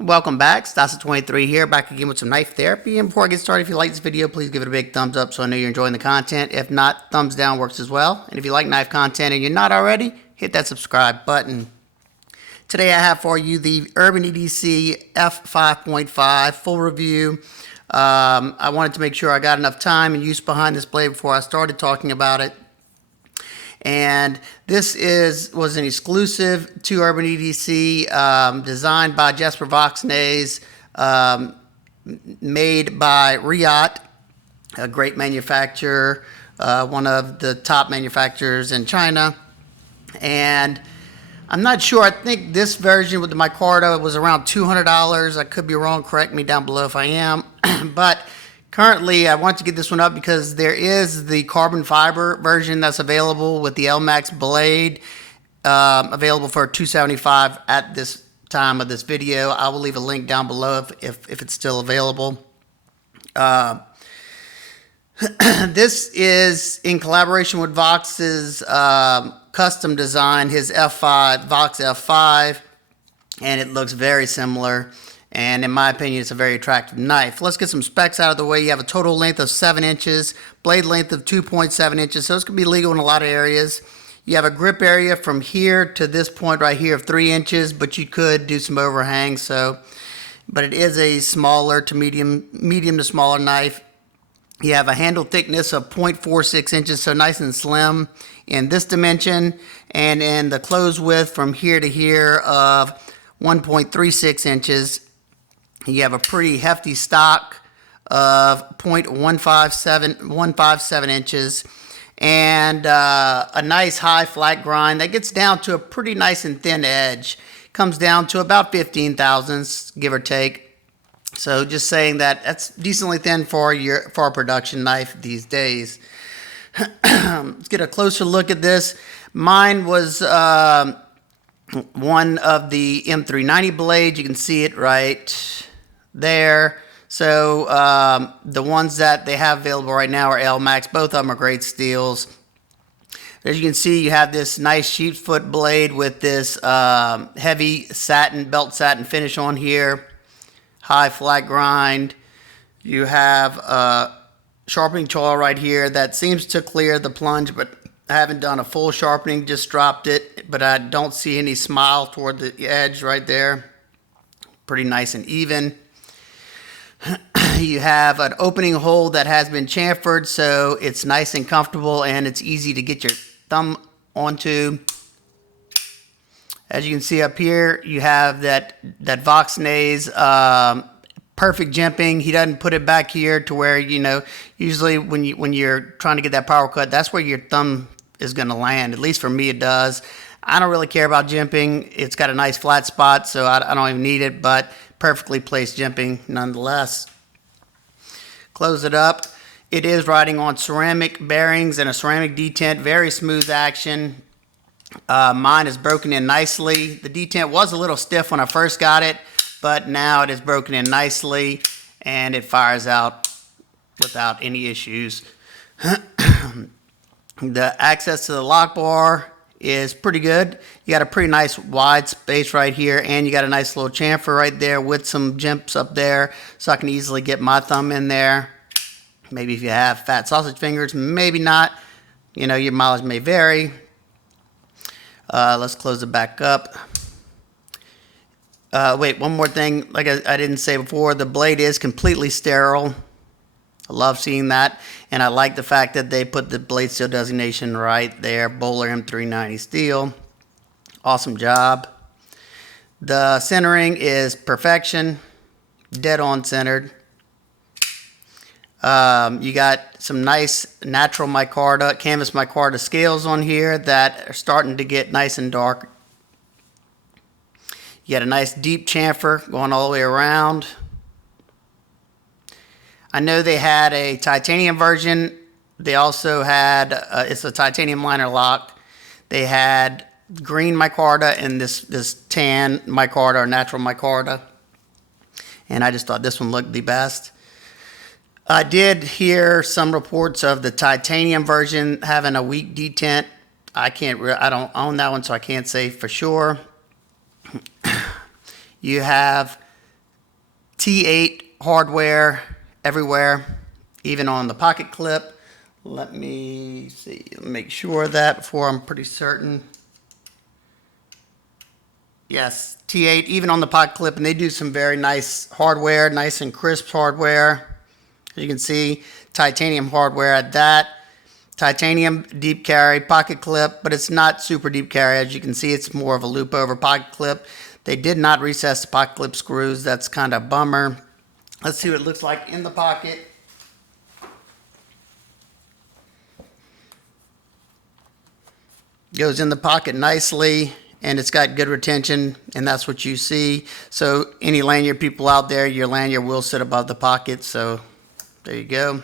Welcome back, Stasa23 here, back again with some knife therapy. And before I get started, if you like this video, please give it a big thumbs up so I know you're enjoying the content. If not, thumbs down works as well. And if you like knife content and you're not already, hit that subscribe button. Today I have for you the Urban EDC F5.5 full review. I wanted to make sure I got enough time and use behind this blade before I started talking about it. And this was an exclusive to Urban EDC, designed by Jesper Voxnays, made by Riot, a great manufacturer, one of the top manufacturers in China. And I'm not sure, I think this version with the micarta was around $200. I could be wrong, correct me down below if I am. But currently, I want to get this one up because there is the carbon fiber version that's available with the LMAX blade, available for $275 at this time of this video. I will leave a link down below if it's still available. This is in collaboration with Vox's custom design, his F5, Vox F5, and it looks very similar. And in my opinion, it's a very attractive knife. Let's get some specs out of the way. You have a total length of 7 inches, blade length of 2.7 inches, so it's going to be legal in a lot of areas. You have a grip area from here to this point right here of 3 inches, but you could do some overhang. But it is a smaller to medium to smaller knife. You have a handle thickness of 0.46 inches, so nice and slim in this dimension, and in the close width from here to here of 1.36 inches. You have a pretty hefty stock of 0.157 inches, and a nice high flat grind that gets down to a pretty nice and thin edge. Comes down to about 15 thousandths, give or take. So just saying that that's decently thin for a production knife these days. Let's get a closer look at this. Mine was one of the M390 blades. You can see it right there. So the ones that they have available right now are LMAX. Both of them are great steels. As you can see, you have this nice sheepsfoot blade with this heavy belt satin finish on here. High flat grind. You have a sharpening choil right here that seems to clear the plunge, but I haven't done a full sharpening, just dropped it, but I don't see any smile toward the edge right there. Pretty nice and even. You have an opening hole that has been chamfered, so it's nice and comfortable and it's easy to get your thumb onto. As you can see up here, you have that Voxnays perfect jimping. He doesn't put it back here to where, usually when you're trying to get that power cut, that's where your thumb is going to land. At least for me, it does. I don't really care about jimping. It's got a nice flat spot, so I don't even need it, but perfectly placed jimping nonetheless. Close it up. It is riding on ceramic bearings and a ceramic detent. Very smooth action. Mine is broken in nicely. The detent was a little stiff when I first got it, but now it is broken in nicely and it fires out without any issues. The access to the lock bar is pretty good. You got a pretty nice wide space right here, and you got a nice little chamfer right there with some jimps up there, so I can easily get my thumb in there. Maybe if you have fat sausage fingers, maybe not. Your mileage may vary. Let's close it back up. Wait, one more thing. Like I didn't say before, the blade is completely sterile. I love seeing that. And I like the fact that they put the blade steel designation right there. Bowler M390 steel. Awesome job. The centering is perfection. Dead on centered. You got some nice natural micarta, canvas micarta scales on here that are starting to get nice and dark. You got a nice deep chamfer going all the way around. I know they had a titanium version. They also had, it's a titanium liner lock. They had green micarta and this tan micarta or natural micarta. And I just thought this one looked the best. I did hear some reports of the titanium version having a weak detent. I don't own that one, so I can't say for sure. You have T8 hardware everywhere, even on the pocket clip. Let me see, make sure of that before I'm pretty certain. Yes, T8, even on the pocket clip, and they do some very nice hardware, nice and crisp hardware. As you can see, titanium hardware at that. Titanium deep carry pocket clip, but it's not super deep carry. As you can see, it's more of a loop over pocket clip. They did not recess the pocket clip screws. That's kind of a bummer. Let's see what it looks like in the pocket. Goes in the pocket nicely, and it's got good retention, and that's what you see. So any lanyard people out there, your lanyard will sit above the pocket. So there you go.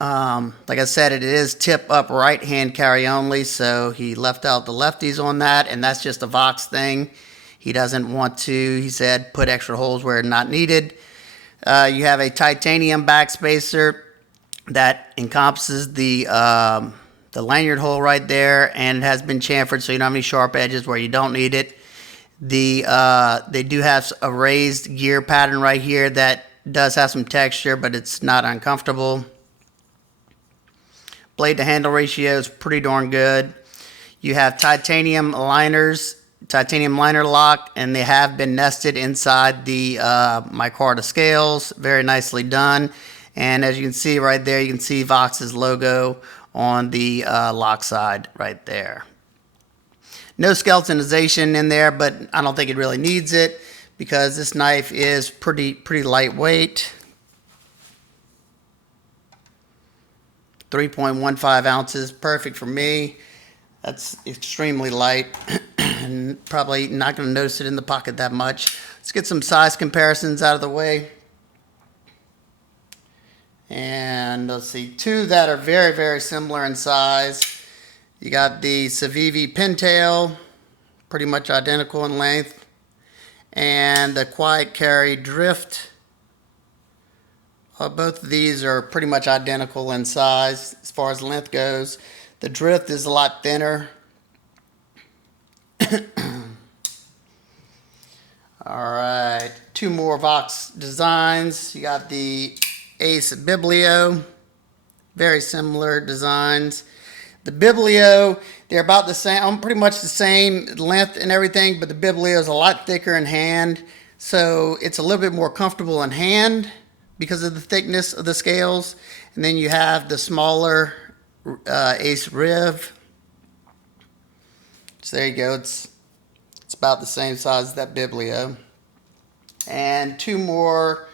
Like I said, it is tip up right hand carry only, so he left out the lefties on that, and that's just a Vox thing. He doesn't want to, he said, put extra holes where not needed. You have a titanium back spacer that encompasses the lanyard hole right there, and it has been chamfered so you don't have any sharp edges where you don't need it. They do have a raised gear pattern right here that does have some texture, but it's not uncomfortable. Blade to handle ratio is pretty darn good. You have titanium liners, titanium liner lock, and they have been nested inside the micarta scales. Very nicely done. And as you can see right there, you can see Vox's logo on the lock side right there. No skeletonization in there, but I don't think it really needs it because this knife is pretty lightweight. 3.15 ounces, perfect for me. That's extremely light and probably not going to notice it in the pocket that much. Let's get some size comparisons out of the way. And let's see, two that are very similar in size. You got the Civivi Pintail, pretty much identical in length, and the Quiet Carry Drift. Both of these are pretty much identical in size as far as length goes. The Drift is a lot thinner. All right, two more Vox designs. You got the Ace Biblio, very similar designs. The Biblio, they're about the same, pretty much the same length and everything, but the Biblio is a lot thicker in hand, so it's a little bit more comfortable in hand because of the thickness of the scales. And then you have the smaller Ace Riv. So there you go. It's about the same size as that Biblio. And two more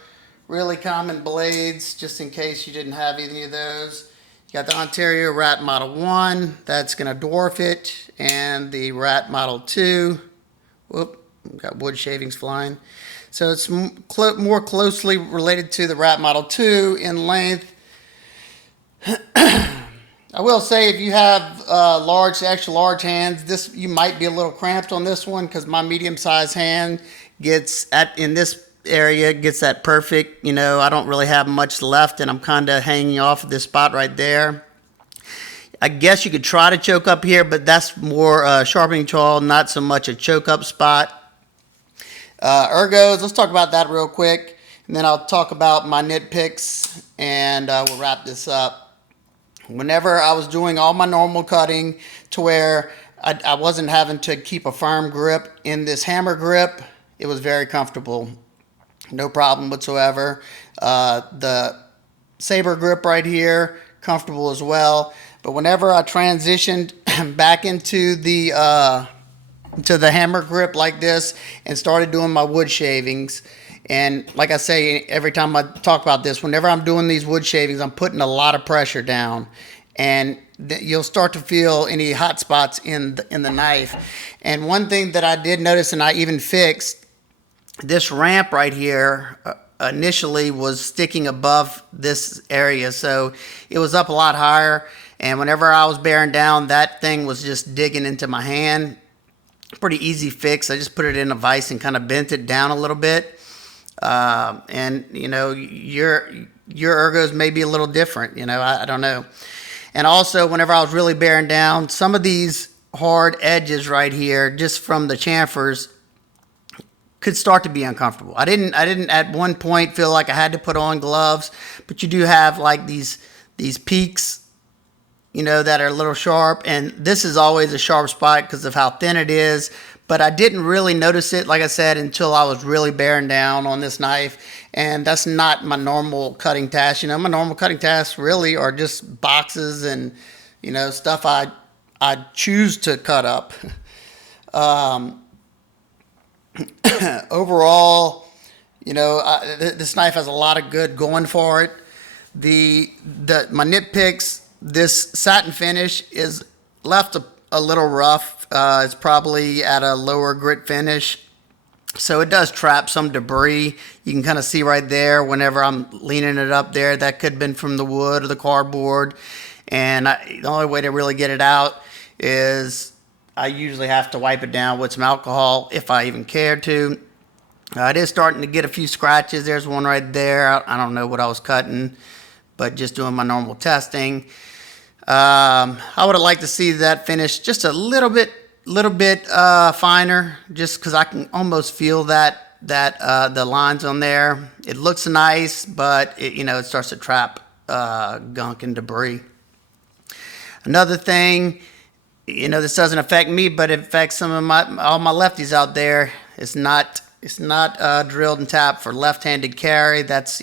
really common blades, just in case you didn't have any of those. You got the Ontario Rat Model 1, that's going to dwarf it, and the Rat Model 2. Whoop, got wood shavings flying. So it's more closely related to the Rat Model 2 in length. I will say, if you have extra large hands, you might be a little cramped on this one because my medium-sized hand in this area gets that perfect. You know, I don't really have much left, and I'm kind of hanging off of this spot right there. I guess you could try to choke up here, but that's more sharpening tool, not so much a choke up spot. Ergos, let's talk about that real quick, and then I'll talk about my nitpicks, and we'll wrap this up. Whenever I was doing all my normal cutting to where I wasn't having to keep a firm grip in this hammer grip, it was very comfortable. No problem whatsoever. The saber grip right here, comfortable as well. But whenever I transitioned back into the hammer grip like this and started doing my wood shavings, and like I say, every time I talk about this, whenever I'm doing these wood shavings, I'm putting a lot of pressure down, and you'll start to feel any hot spots in the knife. And one thing that I did notice, and I even fixed, this ramp right here initially was sticking above this area, so it was up a lot higher, and whenever I was bearing down, that thing was just digging into my hand. Pretty easy fix. I just put it in a vise and kind of bent it down a little bit. And you know, your ergos may be a little different, you know, I don't know. And also, whenever I was really bearing down, some of these hard edges right here, just from the chamfers, could start to be uncomfortable. I didn't at one point feel like I had to put on gloves, but you do have like these peaks, you know, that are a little sharp, and this is always a sharp spot because of how thin it is. But I didn't really notice it, like I said, until I was really bearing down on this knife, and that's not my normal cutting task. You know, my normal cutting tasks really are just boxes and, you know, stuff I choose to cut up. Overall, you know, this knife has a lot of good going for it. My nitpicks, this satin finish is left a little rough. It's probably at a lower grit finish, so it does trap some debris. You can kind of see right there whenever I'm leaning it up there, that could have been from the wood or the cardboard. And the only way to really get it out is I usually have to wipe it down with some alcohol if I even care to. It is starting to get a few scratches. There's one right there. I don't know what I was cutting, but just doing my normal testing. I would have liked to see that finish just a little bit finer, just because I can almost feel that the lines on there. It looks nice, but it starts to trap gunk and debris. Another thing, this doesn't affect me, but it affects all my lefties out there. It's not drilled and tapped for left-handed carry. That's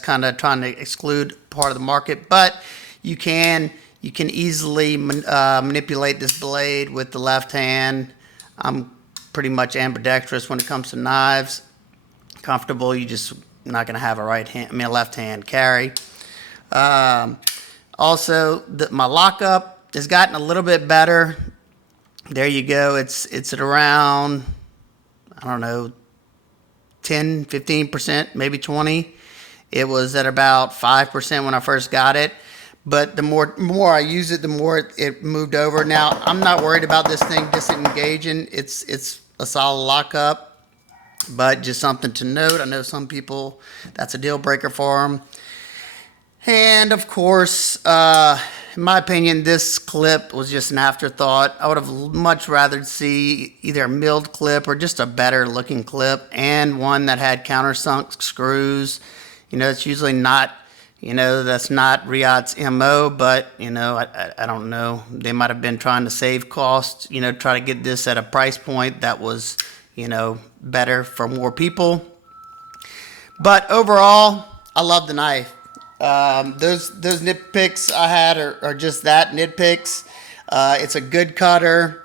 kind of trying to exclude part of the market, but you can easily manipulate this blade with the left hand. I'm pretty much ambidextrous when it comes to knives. Comfortable, you just not going to have a left hand carry. Also, my lockup has gotten a little bit better. There you go. It's at around, I don't know, 10, 15%, maybe 20. It was at about 5% when I first got it. But the more I use it, the more it moved over. Now, I'm not worried about this thing disengaging. It's a solid lockup, but just something to note. I know some people, that's a deal breaker for them. And of course, in my opinion, this clip was just an afterthought. I would have much rather see either a milled clip or just a better looking clip, and one that had countersunk screws. It's usually not, that's not Riyadh's MO, but, I don't know. They might have been trying to save costs, try to get this at a price point that was, better for more people. But overall, I love the knife. Those nitpicks I had are just that, nitpicks. It's a good cutter.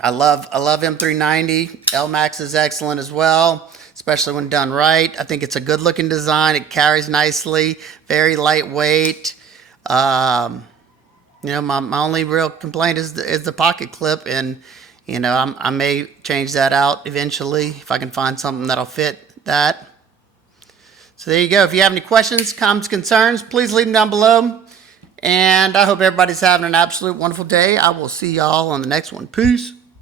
I love M390. LMAX is excellent as well, especially when done right. I think it's a good looking design. It carries nicely, very lightweight. My only real complaint is the pocket clip, and I may change that out eventually if I can find something that'll fit that. So there you go. If you have any questions, comments, concerns, please leave them down below. And I hope everybody's having an absolute wonderful day. I will see y'all on the next one. Peace.